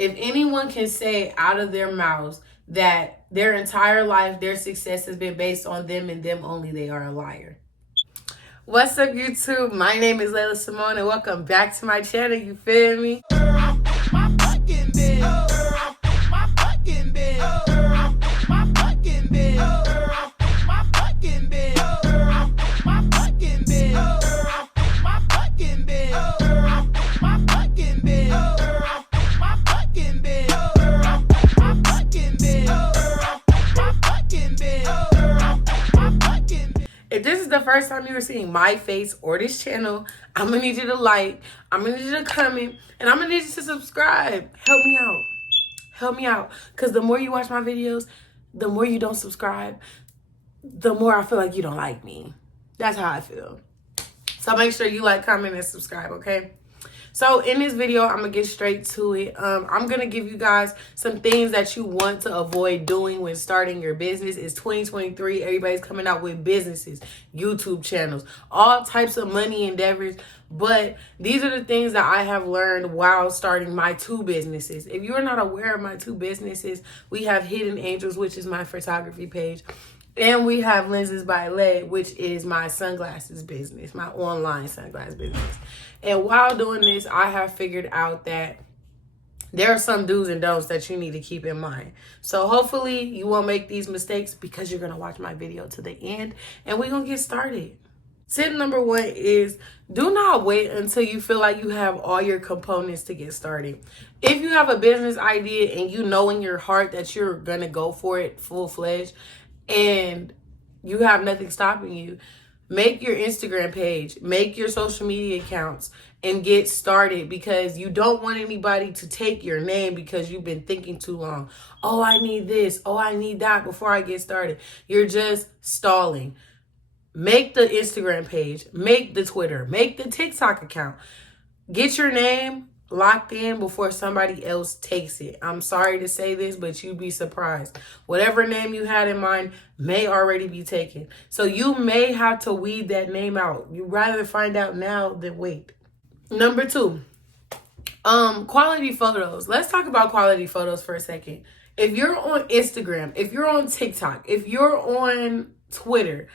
If anyone can say out of their mouths that their entire life, their success has been based on them and them only, they are a liar. What's up, YouTube? My name is Layla Simone, and welcome back to my channel. You feel me? If this is the first time you're seeing my face or this channel, I'm gonna need you to like, I'm gonna need you to comment, and I'm gonna need you to subscribe. Help me out. Help me out. Because the more you watch my videos, the more you don't subscribe, the more I feel like you don't like me. That's how I feel. So make sure you like, comment, and subscribe, okay? So in this video, I'm going to get straight to it. I'm going to give you guys some things that you want to avoid doing when starting your business. It's 2023. Everybody's coming out with businesses, YouTube channels, all types of money endeavors. But these are the things that I have learned while starting my two businesses. If you are not aware of my two businesses, we have Hidden Angels, which is my photography page. And we have Lenses by Lay, which is my sunglasses business, my online sunglasses business. And while doing this, I have figured out that there are some do's and don'ts that you need to keep in mind. So hopefully you won't make these mistakes because you're going to watch my video to the end. And we're going to get started. Tip number 1 is do not wait until you feel like you have all your components to get started. If you have a business idea and you know in your heart that you're going to go for it full-fledged, and you have nothing stopping you, make your Instagram page, make your social media accounts, and get started, because you don't want anybody to take your name because you've been thinking too long. Oh, I need this. Oh, I need that before I get started. You're just stalling. Make the Instagram page, make the Twitter, make the TikTok account. Get your name locked in before somebody else takes it. I'm sorry to say this, but you'd be surprised. Whatever name you had in mind may already be taken. So you may have to weed that name out. You'd rather find out now than wait. Number 2, quality photos. Let's talk about quality photos for a second. If you're on Instagram, if you're on TikTok, if you're on Twitter,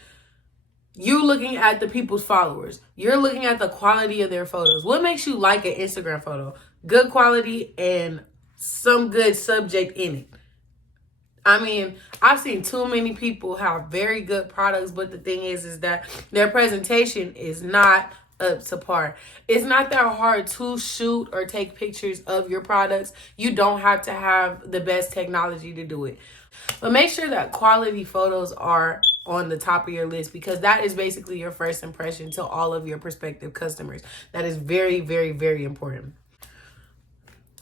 you looking at the people's followers. You're looking at the quality of their photos. What makes you like an Instagram photo? Good quality and some good subject in it. I mean, I've seen too many people have very good products, but the thing is that their presentation is not up to par. It's not that hard to shoot or take pictures of your products. You don't have to have the best technology to do it. But make sure that quality photos are on the top of your list, because that is basically your first impression to all of your prospective customers. That is very, very, very important.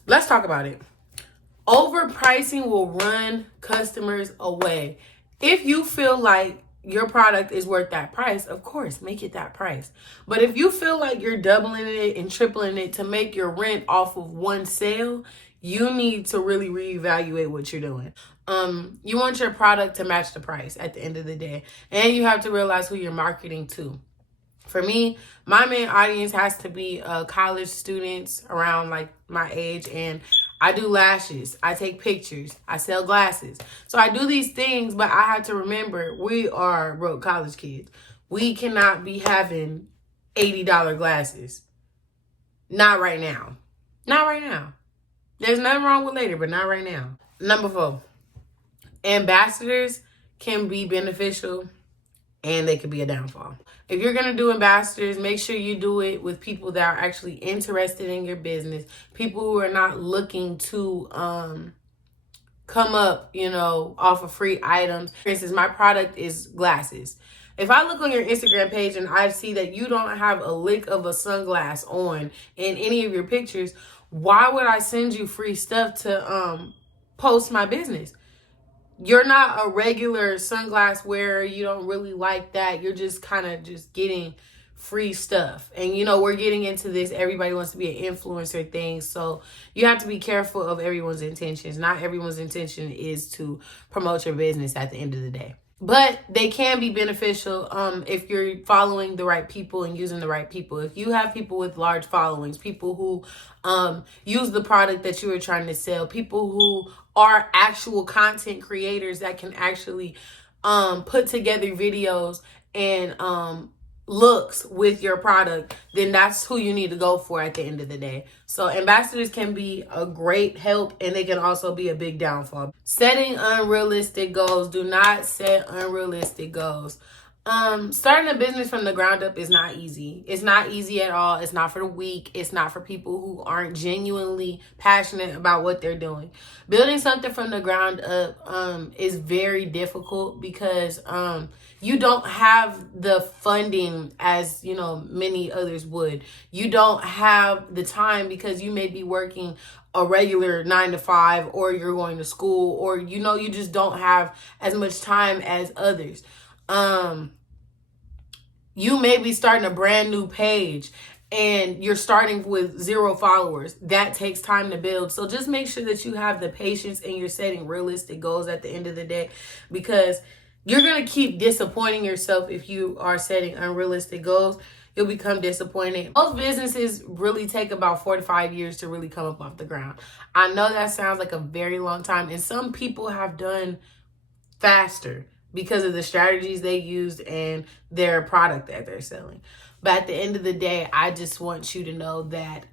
Let's talk about it. Overpricing will run customers away. If you feel like your product is worth that price, of course, make it that price. But if you feel like you're doubling it and tripling it to make your rent off of one sale, you need to really reevaluate what you're doing. You want your product to match the price at the end of the day. And you have to realize who you're marketing to. For me, my main audience has to be college students around like my age, and I do lashes, I take pictures, I sell glasses. So I do these things, but I have to remember we are broke college kids. We cannot be having $80 glasses. Not right now. Not right now. There's nothing wrong with later, but not right now. Number 4, ambassadors can be beneficial and they could be a downfall. If you're going to do ambassadors, make sure you do it with people that are actually interested in your business. People who are not looking to come up, off of free items. For instance, my product is glasses. If I look on your Instagram page and I see that you don't have a lick of a sunglass on in any of your pictures, why would I send you free stuff to post my business? You're not a regular sunglass wearer. You don't really like that. You're just kind of just getting free stuff. And, we're getting into this. Everybody wants to be an influencer thing. So you have to be careful of everyone's intentions. Not everyone's intention is to promote your business at the end of the day. but they can be beneficial if you're following the right people and using the right people. If you have people with large followings, people who use the product that you are trying to sell, people who are actual content creators that can actually put together videos and looks with your product, then that's who you need to go for at the end of the day. So ambassadors can be a great help, and they can also be a big downfall. Setting unrealistic goals. Do not set unrealistic goals. Starting a business from the ground up is not easy. It's not easy at all. It's not for the weak. It's not for people who aren't genuinely passionate about what they're doing. Building something from the ground up is very difficult because you don't have the funding as, you know, many others would. You don't have the time because you may be working a regular 9 to 5, or you're going to school, or, you know, you just don't have as much time as others. You may be starting a brand new page and you're starting with 0 followers. That takes time to build. So just make sure that you have the patience and you're setting realistic goals at the end of the day, because you're going to keep disappointing yourself if you are setting unrealistic goals. You'll become disappointed. Most businesses really take about 4 to 5 years to really come up off the ground. I know that sounds like a very long time, and some people have done faster because of the strategies they used and their product that they're selling. But at the end of the day, I just want you to know that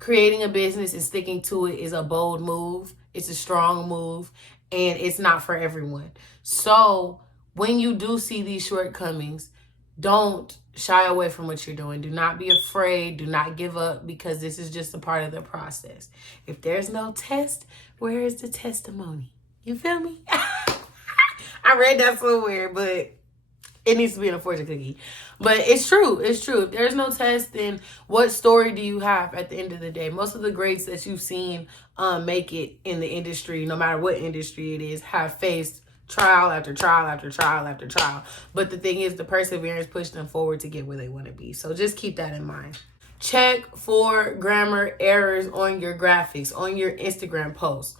creating a business and sticking to it is a bold move. It's a strong move, and it's not for everyone. So when you do see these shortcomings, don't shy away from what you're doing. Do not be afraid. Do not give up, because this is just a part of the process. If there's no test, where is the testimony? You feel me? I read that somewhere, but it needs to be in a fortune cookie. But it's true. It's true. If there's no test, then what story do you have at the end of the day? Most of the greats that you've seen make it in the industry, no matter what industry it is, have faced trial after trial after trial after trial. But the thing is, the perseverance pushed them forward to get where they want to be. So just keep that in mind. Check for grammar errors on your graphics, on your Instagram posts,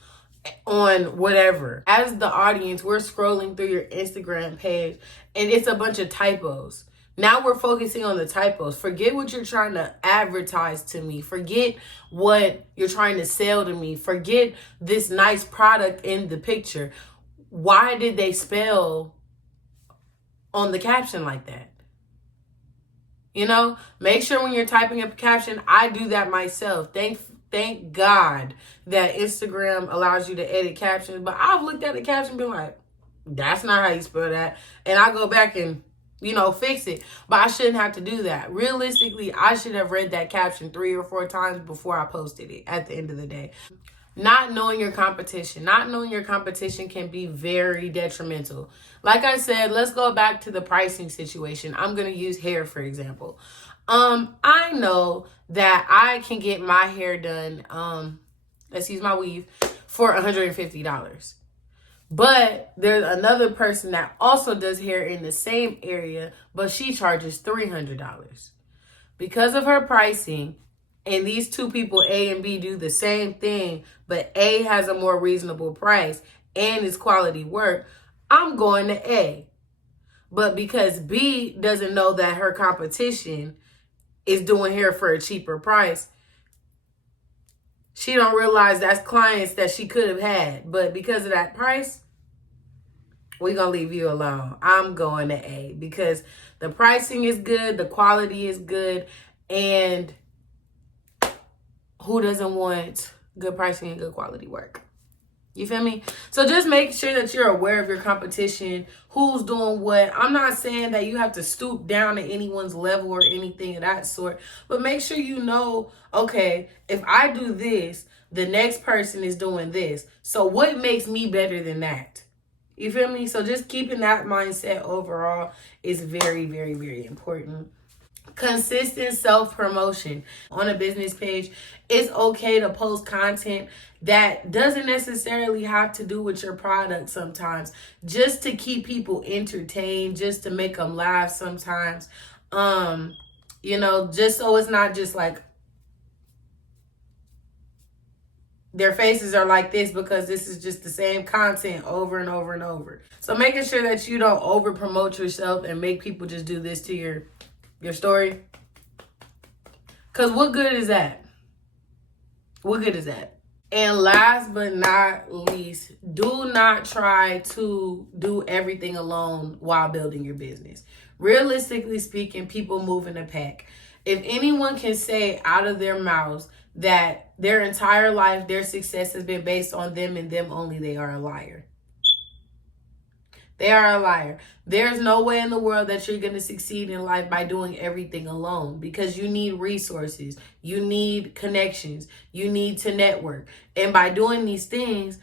on whatever. As the audience, we're scrolling through your Instagram page and it's a bunch of typos. Now we're focusing on the typos. Forget what you're trying to advertise to me. Forget what you're trying to sell to me. Forget this nice product in the picture. Why did they spell on the caption like that? You know, make sure when you're typing up a caption, I do that myself. Thank God that Instagram allows you to edit captions. But I've looked at the caption and been like, that's not how you spell that. And I go back and, you know, fix it. But I shouldn't have to do that. Realistically, I should have read that caption 3 or 4 times before I posted it at the end of the day. Not knowing your competition. Not knowing your competition can be very detrimental. Like I said, let's go back to the pricing situation. I'm going to use hair, for example. I know that I can get my hair done, let's use my weave, for $150. But there's another person that also does hair in the same area, but she charges $300. Because of her pricing, and these two people, A and B, do the same thing, but A has a more reasonable price and is quality work, I'm going to A. But because B doesn't know that her competition is doing hair for a cheaper price, she don't realize that's clients that she could have had. But because of that price, we're going to leave you alone. I'm going to A because the pricing is good, the quality is good, and who doesn't want good pricing and good quality work? You feel me? So just make sure that you're aware of your competition, who's doing what. I'm not saying that you have to stoop down to anyone's level or anything of that sort, but make sure you know, okay, if I do this, the next person is doing this. So what makes me better than that? You feel me? So just keeping that mindset overall is very, very, very important. Consistent self-promotion on a business page. It's okay to post content that doesn't necessarily have to do with your product sometimes, just to keep people entertained, just to make them laugh sometimes. You know, just so it's not just like their faces are like this because this is just the same content over and over and over. So making sure that you don't over promote yourself and make people just do this to your story. Because what good is that? What good is that? And last but not least, do not try to do everything alone while building your business. Realistically speaking, people move in a pack. If anyone can say out of their mouths that their entire life, their success has been based on them and them only, they are a liar. They are a liar. There's no way in the world that you're going to succeed in life by doing everything alone, because you need resources, you need connections, you need to network. And by doing these things,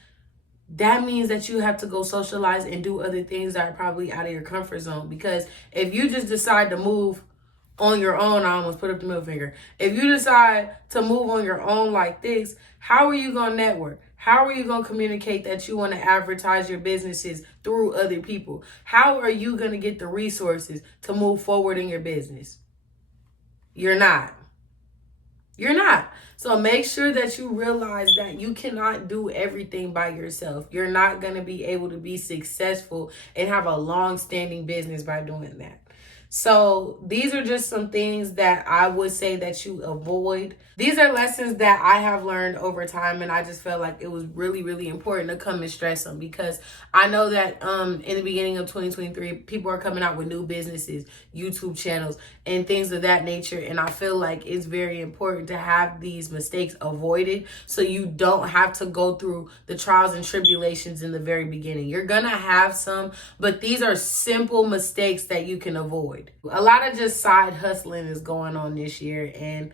that means that you have to go socialize and do other things that are probably out of your comfort zone. Because if you just decide to move on your own, I almost put up the middle finger. If you decide to move on your own like this, how are you going to network? How are you going to communicate that you want to advertise your businesses through other people? How are you going to get the resources to move forward in your business? You're not. You're not. So make sure that you realize that you cannot do everything by yourself. You're not going to be able to be successful and have a long-standing business by doing that. So these are just some things that I would say that you avoid. These are lessons that I have learned over time, and I just felt like it was really, really important to come and stress them, because I know that in the beginning of 2023, people are coming out with new businesses, YouTube channels, and things of that nature. And I feel like it's very important to have these mistakes avoided so you don't have to go through the trials and tribulations in the very beginning. You're going to have some, but these are simple mistakes that you can avoid. A lot of just side hustling is going on this year, and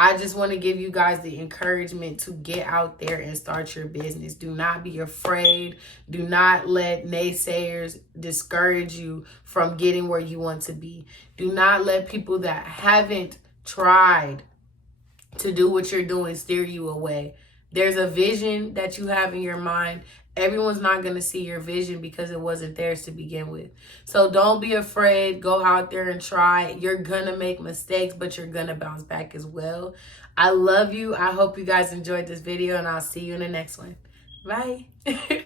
I just want to give you guys the encouragement to get out there and start your business. Do not be afraid. Do not let naysayers discourage you from getting where you want to be. Do not let people that haven't tried to do what you're doing steer you away. There's a vision that you have in your mind. Everyone's not going to see your vision because it wasn't theirs to begin with. So don't be afraid. Go out there and try. You're going to make mistakes, but you're going to bounce back as well. I love you. I hope you guys enjoyed this video, and I'll see you in the next one. Bye.